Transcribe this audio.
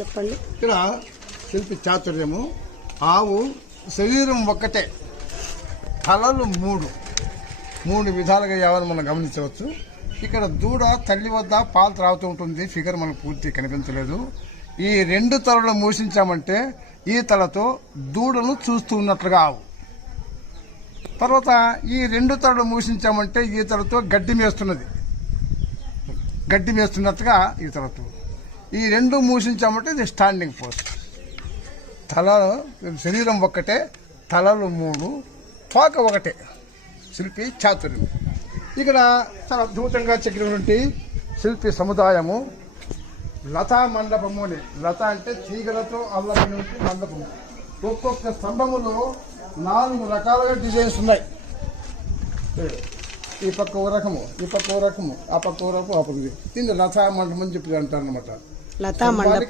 చెప్పండి. ఇక్కడ శిల్పి చాతుర్యము. ఆవు శరీరం ఒక్కటే, తలలు మూడు విధాలుగా అయ్యావని మనం గమనించవచ్చు. ఇక్కడ దూడ తల్లి వద్ద పాలు త్రాగుతూ ఉంటుంది. ఫిగర్ మనకు పూర్తి కనిపించలేదు. ఈ రెండు తలలు మూసించామంటే ఈ తలతో దూడను చూస్తూ ఉన్నట్లుగా ఆవు. తర్వాత ఈ రెండు తలలు మూసించామంటే ఈ తలతో గడ్డి మేస్తున్నట్టుగా ఈ తలతో. ఈ రెండు మూసించామంటే ఇది స్టాండింగ్ పోస్ట్. శరీరం ఒక్కటే, తలలు మూడు, తోక ఒకటే. శిల్పి చాతుర్యం. ఇక్కడ చాలా అద్భుతంగా చెక్కినటువంటి శిల్పి సముదాయము. లతా మండపము అని. లత అంటే తీగలతో అల్లమైనటువంటి మండపము. ఒక్కొక్క స్తంభములో 4 రకాలుగా డిజైన్స్ ఉన్నాయి. ఈ పక్క ఓ రకము, ఈ పక్క ఓ రకము, ఆ పక్క ఓ రకము, ఆ పక్క. దీన్ని లతా మండపం అని చెప్పి అంటారు అనమాట. లతా మండపం.